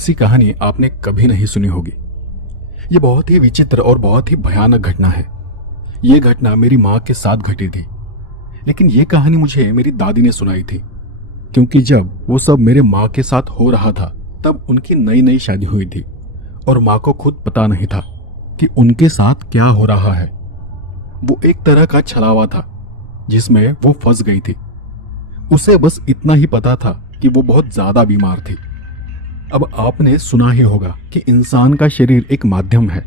ऐसी कहानी आपने कभी नहीं सुनी होगी। ये बहुत ही विचित्र और बहुत ही भयानक घटना है। ये घटना मेरी माँ के साथ घटी थी, लेकिन ये कहानी मुझे मेरी दादी ने सुनाई थी, क्योंकि जब वो सब मेरे माँ के साथ हो रहा था तब उनकी नई नई शादी हुई थी और माँ को खुद पता नहीं था कि उनके साथ क्या हो रहा है। वो एक तरह का छलावा था जिसमें वो फंस गई थी। उसे बस इतना ही पता था कि वो बहुत ज्यादा बीमार थी। अब आपने सुना ही होगा कि इंसान का शरीर एक माध्यम है।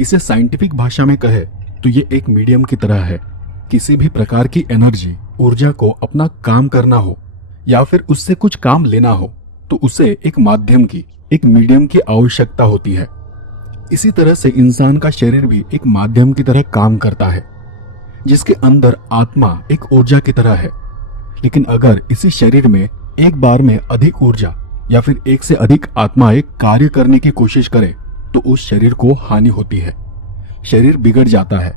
इसे साइंटिफिक भाषा में कहे तो ये एक मीडियम की तरह है। किसी भी प्रकार की एनर्जी, ऊर्जा को अपना काम करना हो या फिर उससे कुछ काम लेना हो तो उसे एक माध्यम की, एक मीडियम की आवश्यकता होती है। इसी तरह से इंसान का शरीर भी एक माध्यम की तरह काम करता है, जिसके अंदर आत्मा एक ऊर्जा की तरह है। लेकिन अगर इसी शरीर में एक बार में अधिक ऊर्जा या फिर एक से अधिक आत्माएं कार्य करने की कोशिश करे तो उस शरीर को हानि होती है, शरीर बिगड़ जाता है।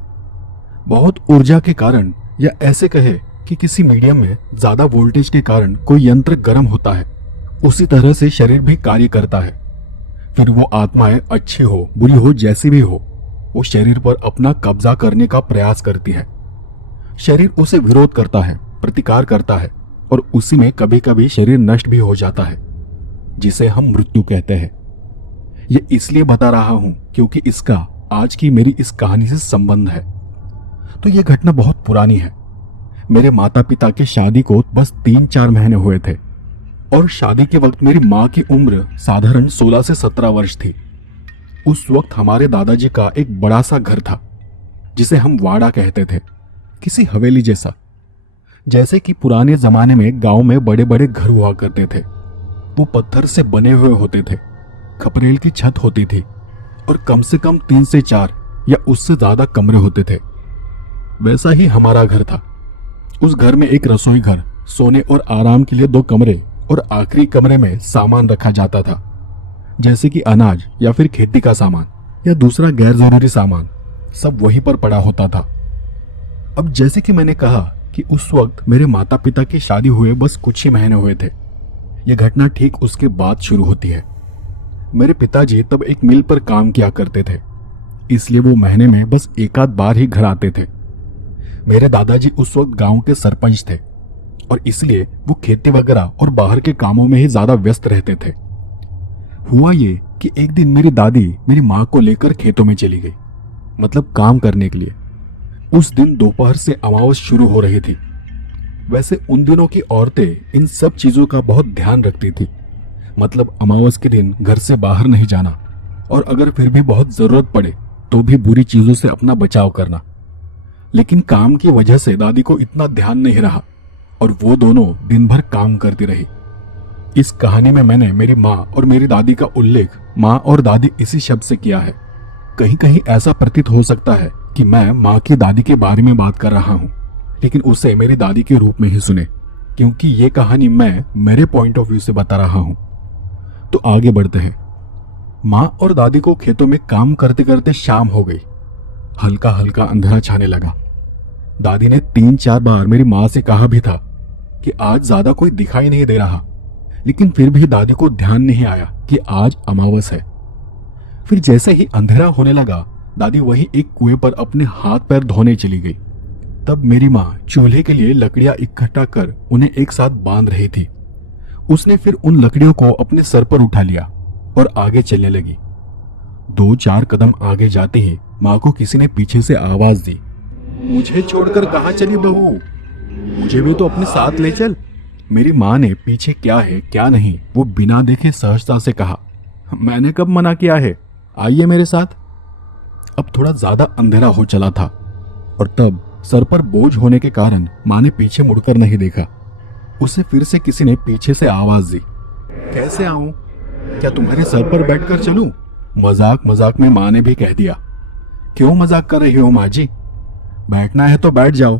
बहुत ऊर्जा के कारण या ऐसे कहे कि किसी मीडियम में ज्यादा वोल्टेज के कारण कोई यंत्र गर्म होता है, उसी तरह से शरीर भी कार्य करता है। फिर वो आत्माएं अच्छी हो बुरी हो जैसी भी हो, वो शरीर पर अपना कब्जा करने का प्रयास करती है। शरीर उसे विरोध करता है, प्रतिकार करता है और उसी में कभी कभी शरीर नष्ट भी हो जाता है, जिसे हम मृत्यु कहते हैं। ये इसलिए बता रहा हूं क्योंकि इसका आज की मेरी इस कहानी से संबंध है। तो ये घटना बहुत पुरानी है। मेरे माता पिता के शादी को बस 3-4 महीने हुए थे और शादी के वक्त मेरी माँ की उम्र साधारण 16 से 17 वर्ष थी। उस वक्त हमारे दादाजी का एक बड़ा सा घर था जिसे हम वाड़ा कहते थे, किसी हवेली जैसा। जैसे कि पुराने जमाने में गांव में बड़े बड़े घर हुआ करते थे। वो पत्थर से बने हुए होते थे, खपरेल की छत होती थी और कम से कम 3 से 4 या उससे ज्यादा कमरे होते थे। वैसा ही हमारा घर था। उस घर में एक रसोई घर, सोने और आराम के लिए 2 कमरे और आखिरी कमरे में सामान रखा जाता था, जैसे कि अनाज या फिर खेती का सामान या दूसरा गैर जरूरी सामान, सब वहीं पर पड़ा होता था। अब जैसे कि मैंने कहा कि उस वक्त मेरे माता पिता की शादी हुए बस कुछ ही महीने हुए थे। यह घटना ठीक उसके बाद शुरू होती है। मेरे पिताजी तब एक मिल पर काम किया करते थे, इसलिए वो महीने में बस एक आध बार ही घर आते थे। मेरे दादाजी उस वक्त गांव के सरपंच थे और इसलिए वो खेती वगैरह और बाहर के कामों में ही ज्यादा व्यस्त रहते थे। हुआ ये कि एक दिन मेरी दादी मेरी माँ को लेकर खेतों में चली गई, मतलब काम करने के लिए। उस दिन दोपहर से अमावस शुरू हो रही थी। वैसे उन दिनों की औरतें इन सब चीजों का बहुत ध्यान रखती थी, मतलब अमावस के दिन घर से बाहर नहीं जाना और अगर फिर भी बहुत जरूरत पड़े तो भी बुरी चीजों से अपना बचाव करना। लेकिन काम की वजह से दादी को इतना ध्यान नहीं रहा और वो दोनों दिन भर काम करती रही। इस कहानी में मैंने मेरी माँ और मेरी दादी का उल्लेख माँ और दादी इसी शब्द से किया है। कहीं कहीं ऐसा प्रतीत हो सकता है कि मैं माँ की दादी के बारे में बात कर रहा हूँ, लेकिन उसे मेरी दादी के रूप में ही सुने, क्योंकि ये कहानी मैं मेरे पॉइंट ऑफ व्यू से बता रहा हूँ। तो आगे बढ़ते हैं। माँ और दादी को खेतों में काम करते करते शाम हो गई। हल्का हल्का अंधेरा छाने लगा। दादी ने 3-4 बार मेरी माँ से कहा भी था कि आज ज्यादा कोई दिखाई नहीं दे रहा, लेकिन फिर भी दादी को ध्यान नहीं आया कि आज अमावस है। फिर जैसे ही अंधेरा होने लगा, दादी वही एक कुएं पर अपने हाथ पैर धोने चली गई। तब मेरी माँ चूल्हे के लिए लकड़ियां इकट्ठा कर उन्हें एक साथ बांध रही थी। उसने फिर उन लकड़ियों को अपने सर पर उठा लिया और आगे चलने लगी। 2-4 कदम आगे जाते ही माँ को किसी ने पीछे से आवाज दी, मुझे छोड़कर कहाँ चली बहू, मुझे भी तो अपने साथ ले चल। मेरी माँ ने पीछे क्या है क्या नहीं वो बिना देखे सहजता से कहा, मैंने कब मना किया है, आइए मेरे साथ। अब थोड़ा ज्यादा अंधेरा हो चला था और तब सर पर बोझ होने के कारण माँ ने पीछे मुड़कर नहीं देखा। उसे फिर से किसी ने पीछे से आवाज दी, कैसे आऊं, क्या तुम्हारे सर पर बैठकर चलूं? मजाक मजाक में माँ ने भी कह दिया, क्यों मजाक कर रही हो माँ जी, बैठना है तो बैठ जाओ।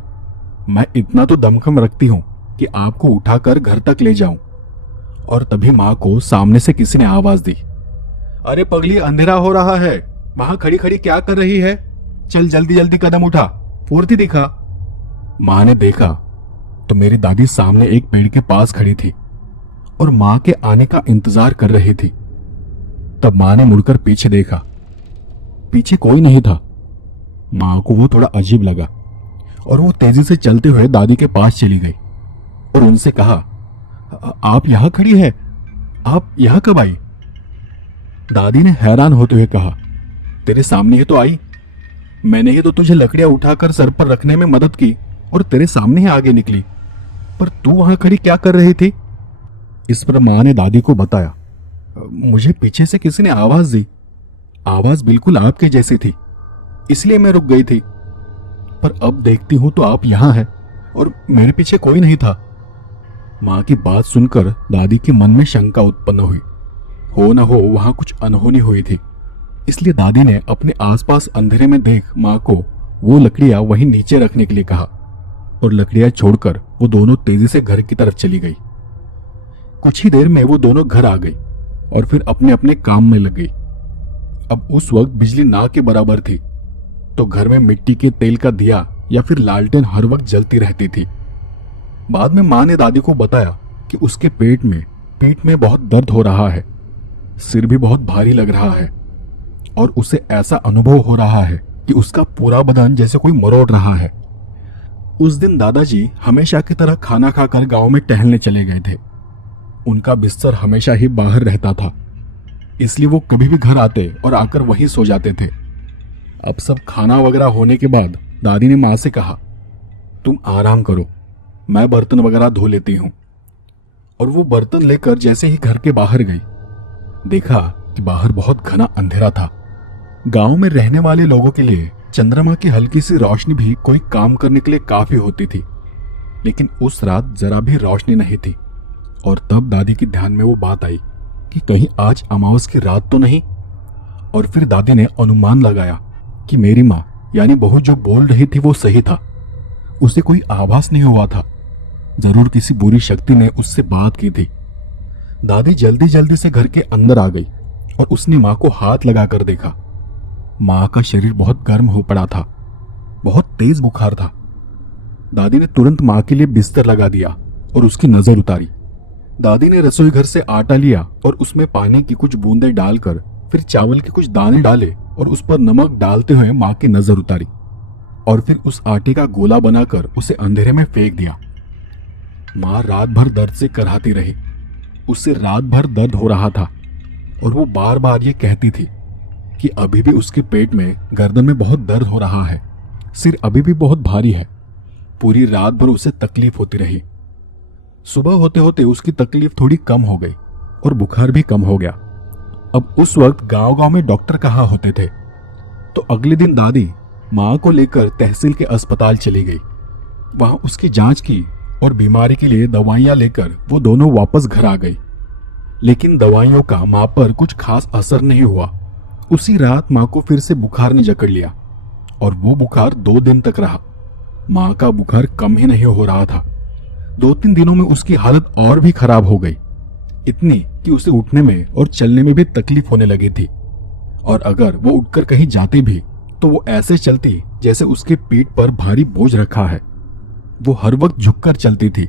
मैं इतना तो दमखम रखती हूँ कि आपको उठाकर घर तक ले जाऊं। और तभी माँ को सामने से किसी ने आवाज दी, अरे पगली, अंधेरा हो रहा है, वहां खड़ी खड़ी क्या कर रही है, चल जल्दी जल्दी कदम उठा, फुर्ती दिखा। माँ ने देखा तो मेरी दादी सामने एक पेड़ के पास खड़ी थी और माँ के आने का इंतजार कर रही थी। तब मां ने मुड़कर पीछे देखा। पीछे कोई नहीं था। मां को वो थोड़ा अजीब लगा और वो तेजी से चलते हुए दादी के पास चली गई और उनसे कहा, आप यहां खड़ी है, आप यहां कब आई?" दादी ने हैरान होते हुए कहा, "तेरे सामने ही तो आई। मैंने ही तो तुझे लकड़ियां उठाकर सर पर रखने में मदद की और तेरे सामने ही आगे निकली। पर तू वहां खड़ी क्या कर रही थी?" इस पर मां ने दादी को बताया, "मुझे पीछे से किसी ने आवाज दी। आवाज बिल्कुल आपके जैसी थी, इसलिए मैं रुक गई थी। पर अब देखती हूं तो आप यहां हैं और मेरे पीछे कोई नहीं था।" मां की बात सुनकर दादी के मन में शंका उत्पन्न हुई। हो न हो वहां कुछ अनहोनी हुई थी। इसलिए दादी ने अपने आसपास अंधेरे में देख मां को वो लकड़ियां वहीं नीचे रखने के लिए कहा और लकड़ियां छोड़कर वो दोनों तेजी से घर की तरफ चली गई। कुछ ही देर में वो दोनों घर आ गई और फिर अपने अपने काम में लग गई। अब उस वक्त बिजली ना के बराबर थी, तो घर में मिट्टी के तेल का दिया या फिर लालटेन हर वक्त जलती रहती थी। बाद में मां ने दादी को बताया कि उसके पीठ में बहुत दर्द हो रहा है, सिर भी बहुत भारी लग रहा है और उसे ऐसा अनुभव हो रहा है कि उसका पूरा बदन जैसे कोई मरोड़ रहा है। उस दिन दादाजी हमेशा की तरह खाना खाकर गांव में टहलने चले गए थे। उनका बिस्तर हमेशा ही बाहर रहता था, इसलिए वो कभी भी घर आते और आकर वहीं सो जाते थे। अब सब खाना वगैरह होने के बाद दादी ने मां से कहा, "तुम आराम करो, मैं बर्तन वगैरह धो लेती हूं।" और वो बर्तन लेकर जैसे ही घर के बाहर गई, देखा कि बाहर बहुत घना अंधेरा था। गांव में रहने वाले लोगों के लिए चंद्रमा की हल्की सी रोशनी भी कोई काम करने के लिए काफी होती थी, लेकिन उस रात जरा भी रोशनी नहीं थी। और तब दादी के ध्यान में वो बात आई कि कहीं आज अमावस की रात तो नहीं। और फिर दादी ने अनुमान लगाया कि मेरी माँ यानी बहू जो बोल रही थी वो सही था। उसे कोई आभास नहीं हुआ था, जरूर किसी बुरी शक्ति ने उससे बात की थी। दादी जल्दी जल्दी से घर के अंदर आ गई और उसने माँ को हाथ लगाकर देखा। माँ का शरीर बहुत गर्म हो पड़ा था, बहुत तेज बुखार था। दादी ने तुरंत माँ के लिए बिस्तर लगा दिया और उसकी नजर उतारी। दादी ने रसोई घर से आटा लिया और उसमें पानी की कुछ बूंदें डालकर फिर चावल के कुछ दाने डाले और उस पर नमक डालते हुए माँ की नजर उतारी और फिर उस आटे का गोला बनाकर उसे अंधेरे में फेंक दिया। माँ रात भर दर्द से कराहती रही। उससे रात भर दर्द हो रहा था और वो बार बार ये कहती थी कि अभी भी उसके पेट में, गर्दन में बहुत दर्द हो रहा है, सिर अभी भी बहुत भारी है। पूरी रात भर उसे तकलीफ होती रही। सुबह होते होते उसकी तकलीफ थोड़ी कम हो गई और बुखार भी कम हो गया। अब उस वक्त गांव गांव में डॉक्टर कहाँ होते थे, तो अगले दिन दादी माँ को लेकर तहसील के अस्पताल चली गई। वहां उसकी जांच की और बीमारी के लिए दवाइयां लेकर वो दोनों वापस घर आ गई। लेकिन दवाइयों का माँ पर कुछ खास असर नहीं हुआ। उसी रात माँ को फिर से बुखार ने जकड़ लिया और वो बुखार 2 दिन तक रहा। माँ का बुखार कम ही नहीं हो रहा था। 2-3 दिनों में उसकी हालत और भी खराब हो गई, इतनी कि उसे उठने में और चलने में भी तकलीफ होने लगी थी। और अगर वो उठकर कहीं जाती भी तो वो ऐसे चलती जैसे उसके पीठ पर भारी बोझ रखा है। वो हर वक्त झुककर चलती थी।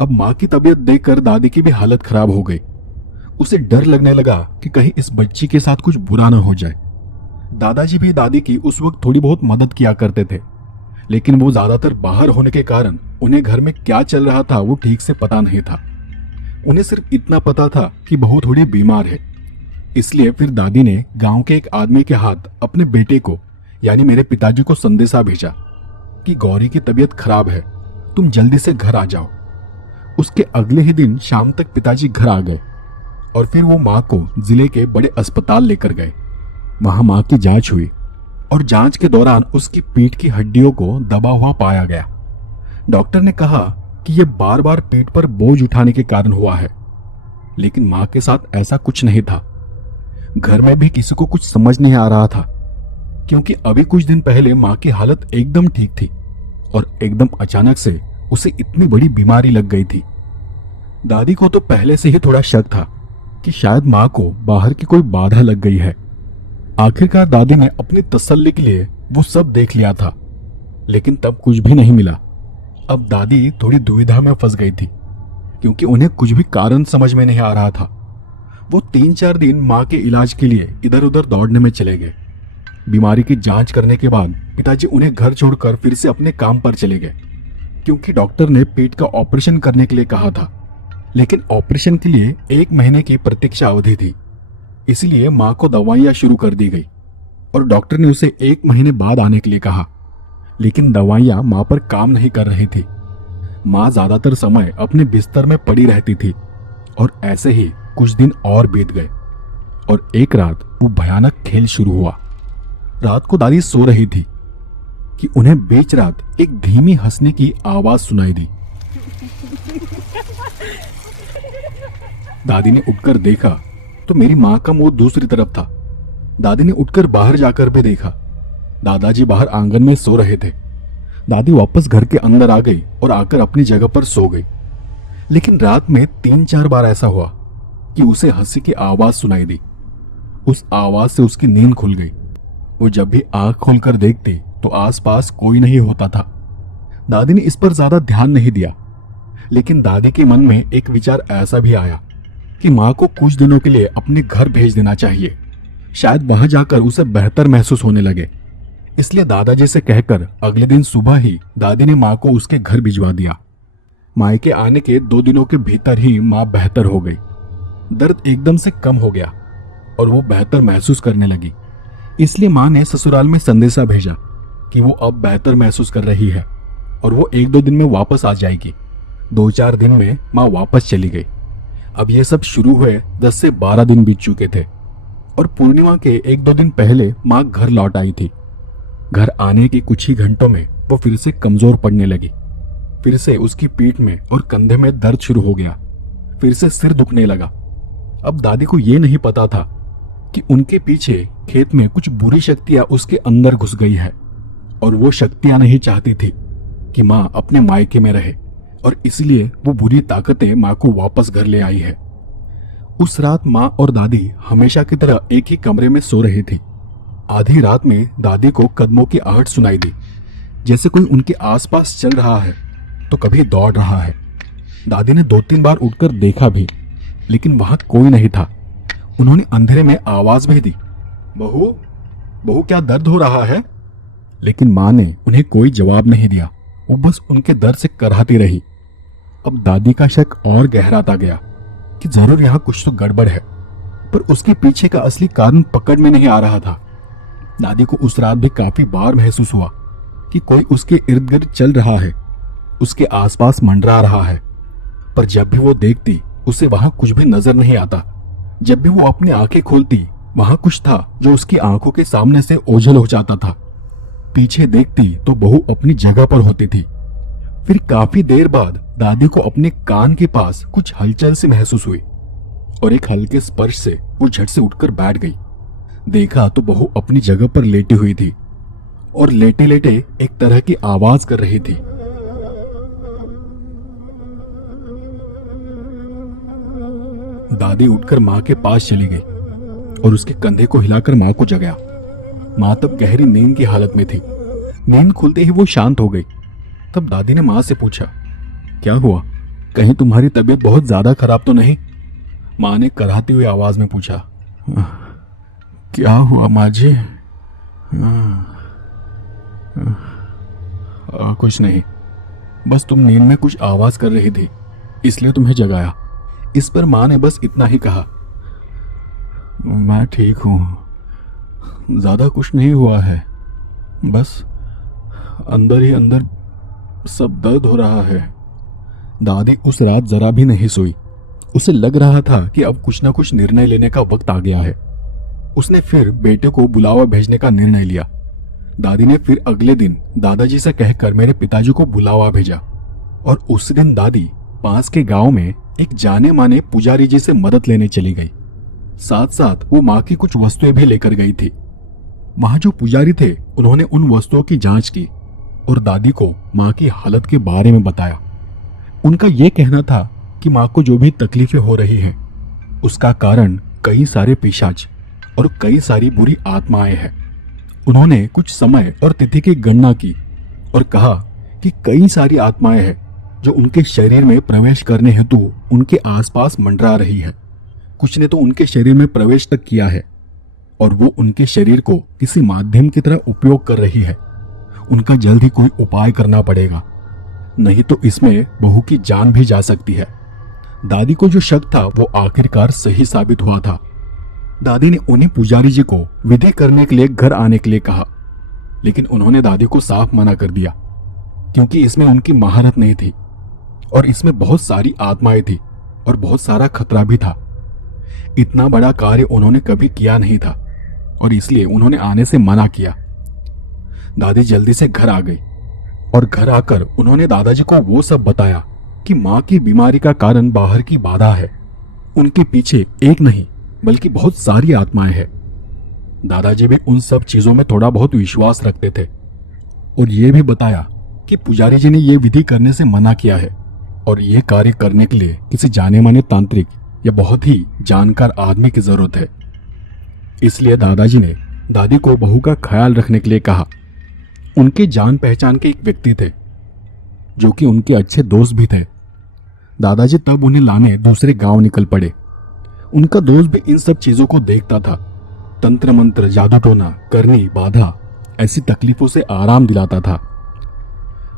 अब माँ की तबीयत देखकर दादी की भी हालत खराब हो गई। उसे डर लगने लगा कि कहीं इस बच्ची के साथ कुछ बुरा न हो जाए। दादाजी भी दादी की उस वक्त थोड़ी बहुत मदद किया करते थे, लेकिन वो ज्यादातर बाहर होने के कारण उन्हें घर में क्या चल रहा था वो ठीक से पता नहीं था। उन्हें सिर्फ इतना पता था कि बहू थोड़ी बीमार है। इसलिए फिर दादी ने गांव के एक आदमी के हाथ अपने बेटे को यानी मेरे पिताजी को संदेशा भेजा कि गौरी की तबीयत खराब है, तुम जल्दी से घर आ जाओ। उसके अगले ही दिन शाम तक पिताजी घर आ गए और फिर वो माँ को जिले के बड़े अस्पताल लेकर गए। वहां माँ की जांच हुई और जांच के दौरान उसकी पीठ की हड्डियों को दबा हुआ पाया गया। डॉक्टर ने कहा कि यह बार बार पीठ पर बोझ उठाने के कारण हुआ है, लेकिन माँ के साथ ऐसा कुछ नहीं था। घर में भी किसी को कुछ समझ नहीं आ रहा था, क्योंकि अभी कुछ दिन पहले माँ की हालत एकदम ठीक थी और एकदम अचानक से उसे इतनी बड़ी बीमारी लग गई थी। दादी को तो पहले से ही थोड़ा शक था कि शायद माँ को बाहर की कोई बाधा लग गई है। आखिरकार दादी ने अपनी तसल्ली के लिए वो सब देख लिया था, लेकिन तब कुछ भी नहीं मिला। अब दादी थोड़ी दुविधा में फंस गई थी, क्योंकि उन्हें कुछ भी कारण समझ में नहीं आ रहा था। वो 3-4 दिन माँ के इलाज के लिए इधर उधर दौड़ने में चले गए। बीमारी की जांच करने के बाद पिताजी उन्हें घर छोड़कर फिर से अपने काम पर चले गए, क्योंकि डॉक्टर ने पेट का ऑपरेशन करने के लिए कहा था। लेकिन ऑपरेशन के लिए 1 महीने की प्रतीक्षा अवधि थी, इसलिए माँ को दवाइयाँ शुरू कर दी गई और डॉक्टर ने उसे 1 महीने बाद आने के लिए कहा। लेकिन दवाइयाँ माँ पर काम नहीं कर रही थी। माँ ज्यादातर समय अपने बिस्तर में पड़ी रहती थी और ऐसे ही कुछ दिन और बीत गए और एक रात वो भयानक खेल शुरू हुआ। रात को दादी सो रही थी कि उन्हें बीच रात एक धीमी हंसने की आवाज सुनाई दी। दादी ने उठकर देखा तो मेरी माँ का मुंह दूसरी तरफ था। दादी ने उठकर बाहर जाकर भी देखा। दादाजी बाहर आंगन में सो रहे थे। दादी वापस घर के अंदर आ गई और आकर अपनी जगह पर सो गई। लेकिन रात में 3-4 बार ऐसा हुआ कि उसे हंसी की आवाज सुनाई दी। उस आवाज से उसकी नींद खुल गई। वो जब भी आंख खोलकर देखती तो आसपास कोई नहीं होता था। दादी ने इस पर ज्यादा ध्यान नहीं दिया, लेकिन दादी के मन में एक विचार ऐसा भी आया कि माँ को कुछ दिनों के लिए अपने घर भेज देना चाहिए। शायद वहां जाकर उसे बेहतर महसूस होने लगे। इसलिए दादाजी से कहकर अगले दिन सुबह ही दादी ने माँ को उसके घर भिजवा दिया। मायके आने के 2 दिनों के भीतर ही माँ बेहतर हो गई। दर्द एकदम से कम हो गया और वो बेहतर महसूस करने लगी। इसलिए माँ ने ससुराल में संदेशा भेजा कि वो अब बेहतर महसूस कर रही है और वो 1-2 दिन में वापस आ जाएगी। 2-4 दिन में माँ वापस चली गई। अब ये सब शुरू हुए 10 से 12 दिन बीत चुके थे और पूर्णिमा के 1-2 दिन पहले माँ घर लौट आई थी। घर आने के कुछ ही घंटों में वो फिर से कमजोर पड़ने लगी। फिर से उसकी पीठ में और कंधे में दर्द शुरू हो गया। फिर से सिर दुखने लगा। अब दादी को ये नहीं पता था कि उनके पीछे खेत में कुछ बुरी शक्तियां उसके अंदर घुस गई है और वो शक्तियां नहीं चाहती थी कि माँ अपने मायके में रहे और इसलिए वो बुरी ताकतें माँ को वापस घर ले आई है। उस रात माँ और दादी हमेशा की तरह एक ही कमरे में सो रही थी। आधी रात में दादी को कदमों की आहट सुनाई दी, जैसे कोई उनके आसपास चल रहा है तो कभी दौड़ रहा है। दादी ने 2-3 बार उठकर देखा भी, लेकिन वहां कोई नहीं था। उन्होंने अंधेरे में आवाज भी दी, बहू बहू क्या दर्द हो रहा है? लेकिन माँ ने उन्हें कोई जवाब नहीं दिया। वो बस उनके दर्द से कराहती रही। अब दादी का शक और गहराता गया कि जरूर यहाँ कुछ तो गड़बड़ है, पर उसके पीछे का असली कारण पकड़ में नहीं आ रहा था। दादी को उस रात भी काफी बार महसूस हुआ कि कोई उसके इर्द गिर्द चल रहा है, उसके आसपास मंडरा रहा है, पर जब भी वो देखती उसे वहां कुछ भी नजर नहीं आता। जब भी वो अपनी आंखें खोलती वहां कुछ था जो उसकी आंखों के सामने से ओझल हो जाता था। पीछे देखती तो बहू अपनी जगह पर होती थी। फिर काफी देर बाद दादी को अपने कान के पास कुछ हलचल सी महसूस हुई और एक हल्के स्पर्श से वो झट से उठकर बैठ गई। देखा तो बहू अपनी जगह पर लेटी हुई थी और लेटे लेटे एक तरह की आवाज कर रही थी। दादी उठकर माँ के पास चली गई और उसके कंधे को हिलाकर माँ को जगाया। माँ तब गहरी नींद की हालत में थी। नींद खुलते ही वो शांत हो गई। तब दादी ने माँ से पूछा, क्या हुआ? कहीं तुम्हारी तबीयत बहुत ज्यादा खराब तो नहीं? माँ ने कराहती हुई आवाज में पूछा। क्या हुआ माँ जी? कुछ नहीं, बस तुम नींद में कुछ आवाज कर रही थी इसलिए तुम्हें जगाया। इस पर माँ ने बस इतना ही कहा, मैं ठीक हूं, ज्यादा कुछ नहीं हुआ है, बस अंदर ही अंदर सब दर्द हो रहा है। दादी उस रात जरा भी नहीं सोई। उसे लग रहा था कि अब कुछ ना कुछ निर्णय लेने का वक्त आ गया है। उसने फिर बेटे को बुलावा भेजने का निर्णय लिया। दादी ने फिर अगले दिन दादाजी से कहकर मेरे पिताजी को बुलावा भेजा और उस दिन दादी पास के गांव में एक जाने माने पुजारी जी से मदद लेने चली गई। साथ साथ वो माँ की कुछ वस्तुएं भी लेकर गई थी। वहां जो पुजारी थे उन्होंने उन वस्तुओं की जांच की और दादी को माँ की हालत के बारे में बताया। उनका यह कहना था कि माँ को जो भी तकलीफें हो रही हैं उसका कारण कई सारे पिशाच और कई सारी बुरी आत्माएं हैं। उन्होंने कुछ समय और तिथि की गणना की और कहा कि कई सारी आत्माएं हैं जो उनके शरीर में प्रवेश करने हेतु उनके आसपास मंडरा रही है। कुछ ने तो उनके शरीर में प्रवेश तक किया है और वो उनके शरीर को किसी माध्यम की तरह उपयोग कर रही है। उनका जल्द ही कोई उपाय करना पड़ेगा, नहीं तो इसमें बहू की जान भी जा सकती है। दादी को जो शक था वो आखिरकार सही साबित हुआ था। दादी ने उन्हें पुजारी जी को विधि करने के लिए घर आने के लिए कहा, लेकिन उन्होंने दादी को साफ मना कर दिया, क्योंकि इसमें उनकी महारत नहीं थी और इसमें बहुत सारी आत्माएं थी और बहुत सारा खतरा भी था। इतना बड़ा कार्य उन्होंने कभी किया नहीं था और इसलिए उन्होंने आने से मना किया। दादी जल्दी से घर आ गई और घर आकर उन्होंने दादाजी को वो सब बताया कि मां की बीमारी का कारण बाहर की बाधा है। उनके पीछे एक नहीं बल्कि बहुत सारी आत्माएं हैं। दादाजी भी उन सब चीजों में थोड़ा बहुत विश्वास रखते थे और ये भी बताया कि पुजारी जी ने यह विधि करने से मना किया है और यह कार्य करने के लिए किसी जाने माने तांत्रिक या बहुत ही जानकार आदमी की जरूरत है। इसलिए दादाजी ने दादी को बहू का ख्याल रखने के लिए कहा। उनके जान पहचान के एक व्यक्ति थे जो कि उनके अच्छे दोस्त भी थे। दादाजी तब उन्हें लाने दूसरे गांव निकल पड़े। उनका दोस्त भी इन सब चीजों को देखता था। तंत्र मंत्र, जादू टोना, करनी, बाधा ऐसी तकलीफों से आराम दिलाता था।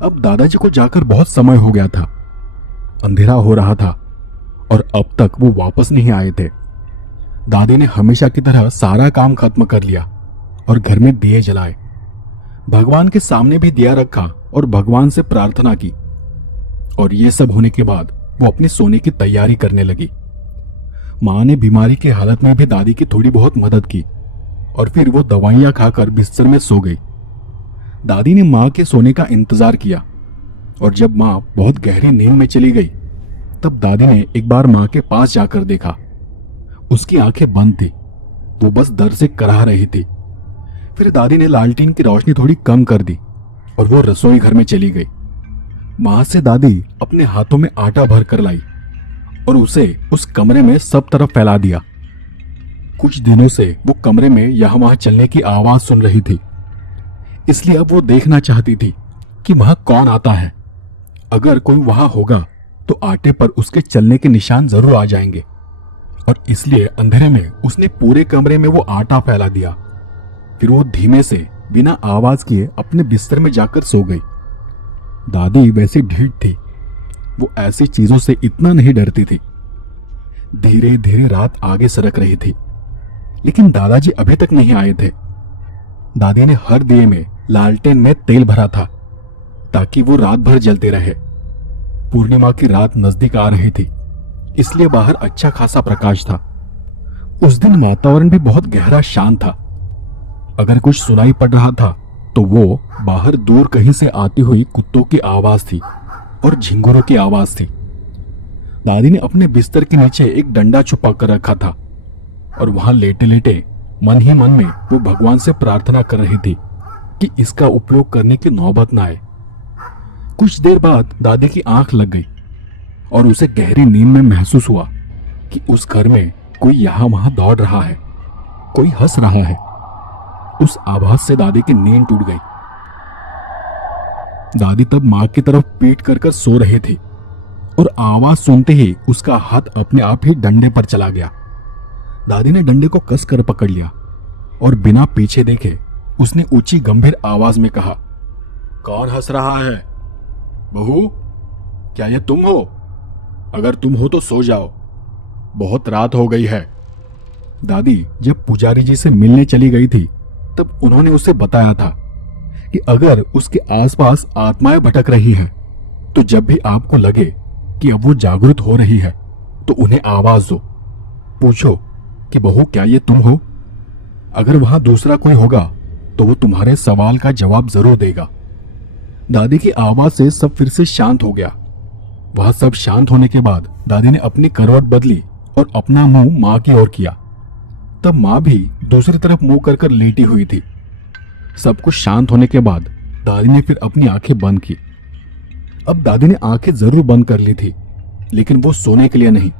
अब दादाजी को जाकर बहुत समय हो गया था। अंधेरा हो रहा था और अब तक वो वापस नहीं आए थे। दादी ने हमेशा की तरह सारा काम खत्म कर लिया और घर में दिए जलाए। भगवान के सामने भी दिया रखा और भगवान से प्रार्थना की। और ये सब होने के बाद वो अपने सोने की तैयारी करने लगी। मां ने बीमारी की हालत में भी दादी की थोड़ी बहुत मदद की और फिर वो दवाइयां खाकर बिस्तर में सो गई। दादी ने मां के सोने का इंतजार किया और जब मां बहुत गहरी नींद में चली गई तब दादी ने एक बार मां के पास जाकर देखा। उसकी आंखें बंद थी, वो बस दर्द से कराह रही थी। फिर दादी ने लालटेन की रोशनी थोड़ी कम कर दी और वो रसोई घर में चली गई। वहां से दादी अपने हाथों में आटा भर कर लाई और उसे उस कमरे में सब तरफ फैला दिया। कुछ दिनों से वो कमरे में यहां वहां चलने की आवाज सुन रही थी, इसलिए अब वो देखना चाहती थी कि वहां कौन आता है। अगर कोई वहां होगा तो आटे पर उसके चलने के निशान जरूर आ जाएंगे और इसलिए अंधेरे में उसने पूरे कमरे में वो आटा फैला दिया। फिर वो धीमे से बिना आवाज किए अपने बिस्तर में जाकर सो गई। दादी वैसी ढीठ थी, वो ऐसी चीजों से इतना नहीं डरती थी। धीरे धीरे रात आगे सरक रही थी, लेकिन दादाजी अभी तक नहीं आए थे। दादी ने हर दिए में लालटेन में तेल भरा था ताकि वो रात भर जलते रहे। पूर्णिमा की रात नजदीक आ रही थी, इसलिए बाहर अच्छा खासा प्रकाश था। उस दिन वातावरण भी बहुत गहरा शांत था। अगर कुछ सुनाई पड़ रहा था तो वो बाहर दूर कहीं से आती हुई कुत्तों की आवाज थी और झिंगुरों की आवाज थी। दादी ने अपने बिस्तर के नीचे एक डंडा छुपा कर रखा था और वहां लेटे लेटे मन ही मन में वो भगवान से प्रार्थना कर रही थी कि इसका उपयोग करने की नौबत ना आए। कुछ देर बाद दादी की आंख लग गई और उसे गहरी नींद में महसूस हुआ कि उस घर में कोई यहां वहां दौड़ रहा है, कोई हंस रहा है। उस आवाज से दादी की नींद टूट गई। दादी तब मां की तरफ पीठ कर कर सो रही थी और आवाज सुनते ही उसका हाथ अपने आप ही डंडे पर चला गया। दादी ने डंडे को कस कर पकड़ लिया और बिना पीछे देखे उसने ऊंची गंभीर आवाज में कहा, कौन हंस रहा है? बहू, क्या ये तुम हो? अगर तुम हो तो सो जाओ, बहुत रात हो गई है। दादी जब पुजारी जी से मिलने चली गई थी तब उन्होंने उसे बताया था कि अगर उसके आसपास आत्माएं भटक रही हैं तो जब भी आपको लगे कि अब वो जागृत हो रही है तो उन्हें आवाज दो, पूछो कि बहू क्या ये तुम हो? अगर वहां दूसरा कोई होगा तो वो तुम्हारे सवाल का जवाब जरूर देगा। दादी की आवाज से सब फिर से शांत हो गया। वह सब शांत होने के बाद दादी ने अपनी करवट बदली और अपना मुंह मां की ओर किया। तब मां भी दूसरी तरफ मुंह कर कर लेटी हुई थी। सब कुछ शांत होने के बाद दादी ने फिर अपनी आंखें बंद की। अब दादी ने आंखें जरूर बंद कर ली थी, लेकिन वो सोने के लिए नहीं,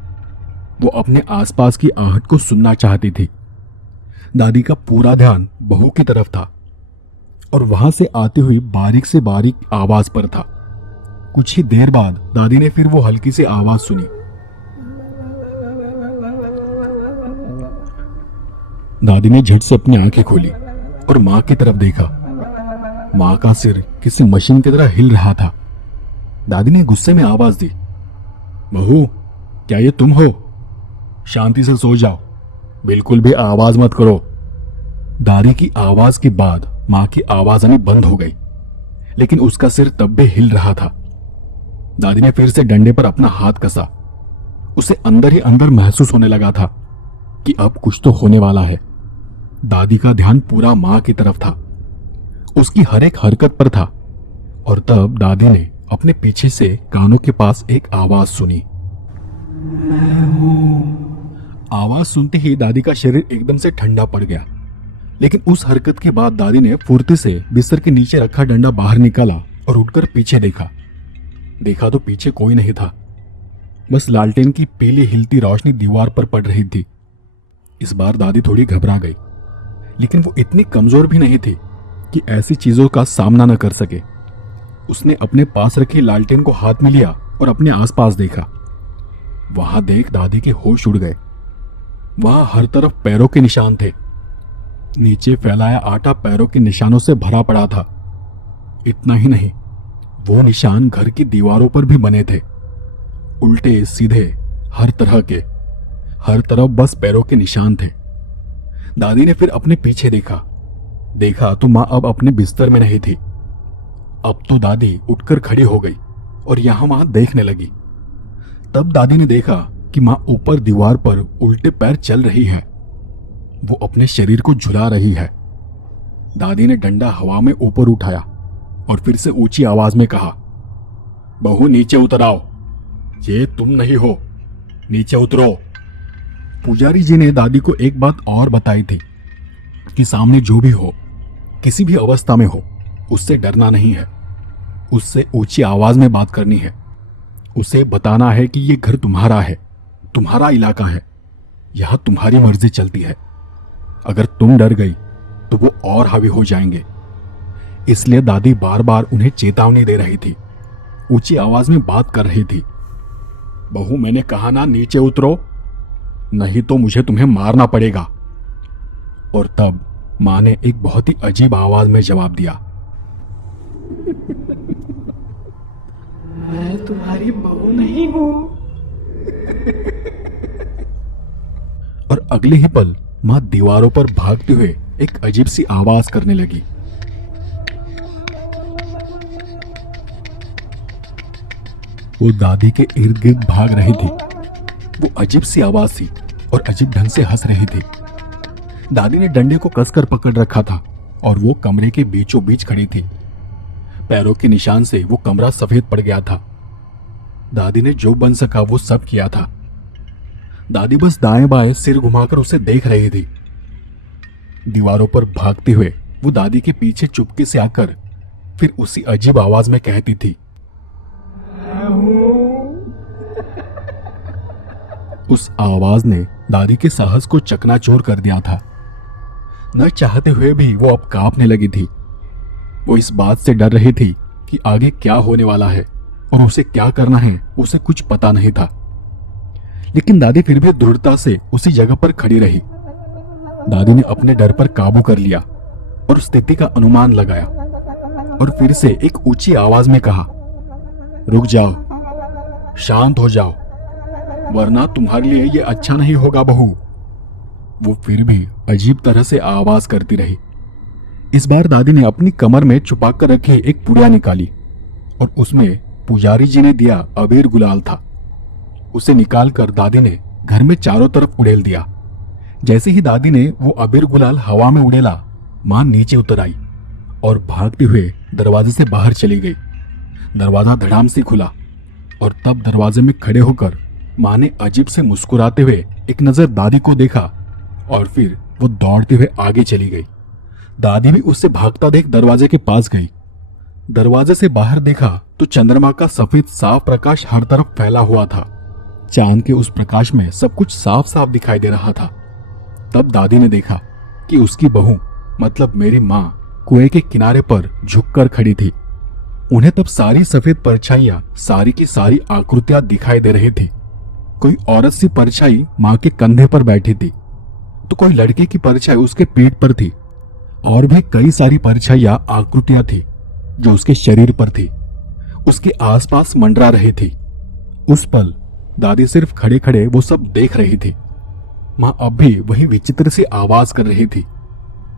वो अपने आसपास की आहट को सुनना चाहती थी। दादी का पूरा ध्यान बहू की तरफ था और वहां से आती हुई बारीक से बारीक आवाज पर था। कुछ ही देर बाद दादी ने फिर वो हल्की सी आवाज सुनी। दादी ने झट से अपनी आंखें खोली और माँ की तरफ देखा। माँ का सिर किसी मशीन की तरह हिल रहा था। दादी ने गुस्से में आवाज दी, बहू, क्या ये तुम हो? शांति से सो जाओ, बिल्कुल भी आवाज मत करो। दादी की आवाज के बाद माँ की आवाज आनी बंद हो गई, लेकिन उसका सिर तब भी हिल रहा था। दादी ने फिर से डंडे पर अपना हाथ कसा। उसे अंदर ही अंदर महसूस होने लगा था कि अब कुछ तो होने वाला है। दादी का ध्यान पूरा माँ की तरफ था, उसकी हर एक हरकत पर था। और तब दादी ने अपने पीछे से कानों के पास एक आवाज सुनी। मैं हूं। आवाज सुनते ही दादी का शरीर एकदम से ठंडा पड़ गया, लेकिन उस हरकत के बाद दादी ने फुर्ती से बिस्तर के नीचे रखा डंडा बाहर निकाला और उठकर पीछे देखा तो पीछे कोई नहीं था। बस लालटेन की पीली हिलती रोशनी दीवार पर पड़ रही थी। इस बार दादी थोड़ी घबरा गई, लेकिन वो इतनी कमजोर भी नहीं थी कि ऐसी चीजों का सामना न कर सके। उसने अपने पास रखी लालटेन को हाथ में लिया और अपने आसपास देखा। वहां देख दादी के होश उड़ गए। वहां हर तरफ पैरों के निशान थे। नीचे फैलाया आटा पैरों के निशानों से भरा पड़ा था। इतना ही नहीं, वो निशान घर की दीवारों पर भी बने थे, उल्टे सीधे, हर तरह के। हर तरफ बस पैरों के निशान थे। दादी ने फिर अपने पीछे देखा तो मां अब अपने बिस्तर में नहीं थी। अब तो दादी उठकर खड़ी हो गई और यहां वहां देखने लगी। तब दादी ने देखा कि मां ऊपर दीवार पर उल्टे पैर चल रही है। वो अपने शरीर को झुला रही है। दादी ने डंडा हवा में ऊपर उठाया और फिर से ऊंची आवाज में कहा, बहू, नीचे उतर आओ। ये तुम नहीं हो, नीचे उतरो। पुजारी जी ने दादी को एक बात और बताई थी कि सामने जो भी हो, किसी भी अवस्था में हो, उससे डरना नहीं है। उससे ऊंची आवाज में बात करनी है। उसे बताना है कि ये घर तुम्हारा है, तुम्हारा इलाका है, यहां तुम्हारी मर्जी चलती है। अगर तुम डर गई तो वो और हावी हो जाएंगे। इसलिए दादी बार बार उन्हें चेतावनी दे रही थी, ऊंची आवाज में बात कर रही थी। बहू, मैंने कहा ना, नीचे उतरो, नहीं तो मुझे तुम्हें मारना पड़ेगा। और तब मां ने एक बहुत ही अजीब आवाज में जवाब दिया, मैं तुम्हारी बहू नहीं हूं। और अगले ही पल मां दीवारों पर भागते हुए एक अजीब सी आवाज करने लगी। वो दादी के इर्द गिर्द भाग रही थी। वो अजीब सी आवाज थी और अजीब ढंग से हंस रही थी। दादी ने डंडे को कसकर पकड़ रखा था और वो कमरे के बीचों बीच खड़ी थी। पैरों के निशान से वो कमरा सफेद पड़ गया था। दादी ने जो बन सका वो सब किया था। दादी बस दाएं बाएं सिर घुमाकर उसे देख रही थी। दीवारों पर भागते हुए वो दादी के पीछे चुपके से आकर फिर उसी अजीब आवाज में कहती थी, उस आवाज ने दादी के साहस को चकनाचूर कर दिया था। न चाहते हुए भी वो अब कांपने लगी थी। वो इस बात से डर रही थी कि आगे क्या होने वाला है और उसे क्या करना है, उसे कुछ पता नहीं था। लेकिन दादी फिर भी दृढ़ता से उसी जगह पर खड़ी रही। दादी ने अपने डर पर काबू कर लिया और स्थिति का अनुमान लगाया और फिर से एक ऊंची आवाज में कहा, रुक जाओ, शांत हो जाओ, वरना तुम्हारे लिए ये अच्छा नहीं होगा बहू। वो फिर भी अजीब तरह से आवाज करती रही। इस बार दादी ने अपनी कमर में छुपा कर रखी एक पुड़िया निकाली और उसमें पुजारी जी ने दिया अबीर गुलाल था। उसे निकालकर दादी ने घर में चारों तरफ उड़ेल दिया। जैसे ही दादी ने वो अबीर गुलाल हवा में उड़ेला, मां नीचे उतर आई और भागते हुए दरवाजे से बाहर चली गई। दरवाजा धड़ाम से खुला और तब दरवाजे में खड़े होकर मां ने अजीब से मुस्कुराते हुए एक नजर दादी को देखा और फिर वो दौड़ते हुए आगे चली गई। दादी भी उससे भागता देख दरवाजे के पास गई। दरवाजे से बाहर देखा तो चंद्रमा का सफेद साफ प्रकाश हर तरफ फैला हुआ था। चांद के उस प्रकाश में सब कुछ साफ साफ दिखाई दे रहा था। तब दादी ने देखा कि उसकी बहू मतलब मेरी मां कुएं के किनारे पर झुककर खड़ी थी। उन्हें तब सारी सफेद परछाइयां, सारी की सारी आकृतियां दिखाई दे रही थी। कोई औरत सी परछाई मां के कंधे पर बैठी थी तो कोई लड़के की परछाई उसके पीठ पर थी और भी कई सारी परछाइयां आकृतियां थी जो उसके शरीर पर थी, उसके आसपास मंडरा रही थी। उस पल दादी सिर्फ खड़े खड़े वो सब देख रही थी। मां अब भी वही विचित्र सी आवाज कर रही थी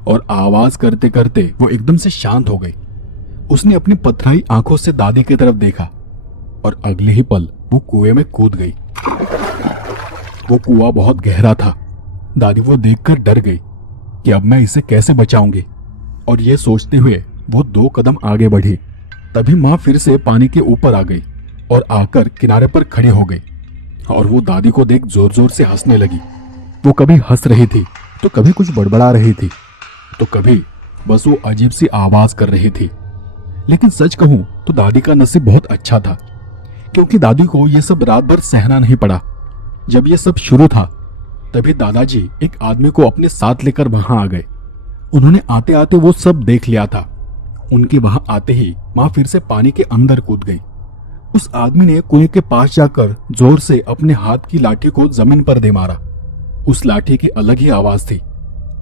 और आवाज करते करते वो एकदम से शांत हो गई। उसने अपनी पथराई आंखों से दादी की तरफ देखा और अगले ही पल वो कुएं में कूद गई। वो कुआं बहुत गहरा था। दादी वो देखकर डर गई कि अब मैं इसे कैसे बचाऊंगी, और ये सोचते हुए वो 2 कदम आगे बढ़ी। तभी मां फिर से पानी के ऊपर आ गई और आकर किनारे पर खड़े हो गई और वो दादी को देख जोर जोर से हंसने लगी। वो कभी हंस रही थी तो कभी कुछ बड़बड़ा रही थी तो कभी बस वो अजीब सी आवाज कर रही थी। लेकिन सच कहूं तो दादी का नसीब बहुत अच्छा था, क्योंकि दादी को यह सब रात भर सहना नहीं पड़ा। जब यह सब शुरू था तभी दादाजी एक आदमी को अपने साथ लेकर वहां आ गए। उन्होंने आते आते वो सब देख लिया था। उनके वहां आते ही मां फिर से पानी के अंदर कूद गई। उस आदमी ने कुएं के पास जाकर जोर से अपने हाथ की लाठी को जमीन पर दे मारा। उस लाठी की अलग ही आवाज थी,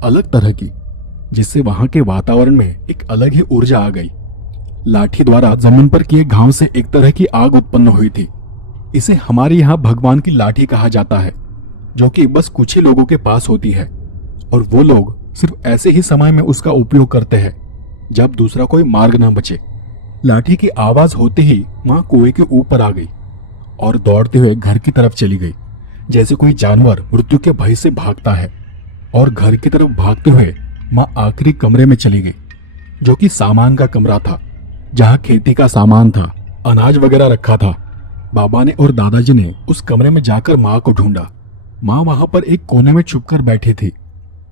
अलग तरह की, जिससे वहां के वातावरण में एक अलग ही ऊर्जा आ गई। लाठी द्वारा जमीन पर किए घाव से एक तरह की आग उत्पन्न हुई थी। इसे हमारे यहाँ भगवान की लाठी कहा जाता है, जो कि बस कुछ ही लोगों के पास होती है, और वो लोग सिर्फ ऐसे ही समय में उसका उपयोग करते हैं जब दूसरा कोई मार्ग न बचे। लाठी की आवाज होते ही मां कुएं के ऊपर आ गई और दौड़ते हुए घर की तरफ चली गई, जैसे कोई जानवर मृत्यु के भय से भागता है। और घर की तरफ भागते हुए मां आखिरी कमरे में चली गई, जो कि सामान का कमरा था, जहां खेती का सामान था, अनाज वगैरह रखा था। बाबा ने और दादाजी ने उस कमरे में जाकर मां को ढूंढा। मां वहां पर एक कोने में छुपकर बैठी थी।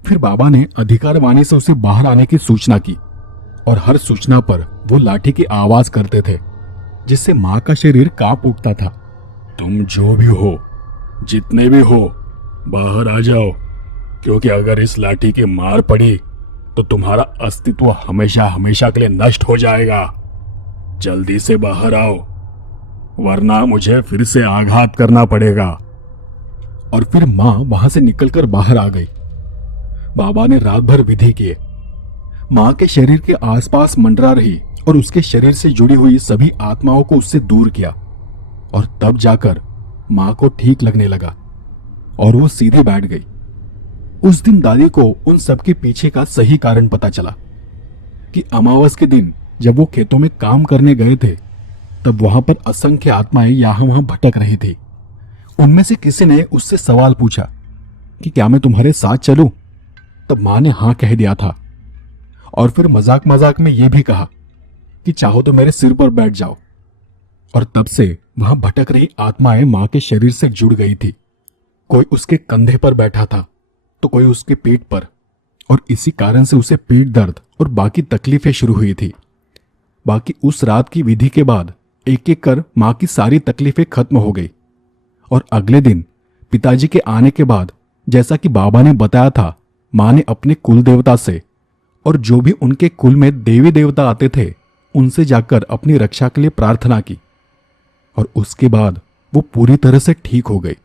फिर बाबा ने अधिकारवाणी से उसे बाहर आने की सूचना की, और हर सूचना पर वो लाठी की आवाज करते थे, जिससे मां का शरीर कांप उठता था। तुम जो भी हो, जितने भी हो, बाहर आ जाओ, क्योंकि अगर इस लाठी की मार पड़ी तो तुम्हारा अस्तित्व हमेशा हमेशा के लिए नष्ट हो जाएगा। जल्दी से बाहर आओ, वरना मुझे फिर से आघात करना पड़ेगा। और फिर मां वहां से निकलकर बाहर आ गई। बाबा ने रात भर विधि किए, मां के शरीर के आसपास मंडरा रही और उसके शरीर से जुड़ी हुई सभी आत्माओं को उससे दूर किया। और तब जाकर मां को ठीक लगने लगा और वो सीधे बैठ गई। उस दिन दादी को उन सब के पीछे का सही कारण पता चला कि अमावस के दिन जब वो खेतों में काम करने गए थे, तब वहां पर असंख्य आत्माएं यहां वहां भटक रही थी। उनमें से किसी ने उससे सवाल पूछा कि क्या मैं तुम्हारे साथ चलूं? तब मां ने हां कह दिया था, और फिर मजाक मजाक में यह भी कहा कि चाहो तो मेरे सिर पर बैठ जाओ। और तब से वहां भटक रही आत्माएं मां के शरीर से जुड़ गई थी। कोई उसके कंधे पर बैठा था तो कोई उसके पेट पर, और इसी कारण से उसे पेट दर्द और बाकी तकलीफें शुरू हुई थी। बाकी उस रात की विधि के बाद एक एक कर मां की सारी तकलीफें खत्म हो गई। और अगले दिन पिताजी के आने के बाद, जैसा कि बाबा ने बताया था, मां ने अपने कुल देवता से और जो भी उनके कुल में देवी देवता आते थे उनसे जाकर अपनी रक्षा के लिए प्रार्थना की, और उसके बाद वो पूरी तरह से ठीक हो गई।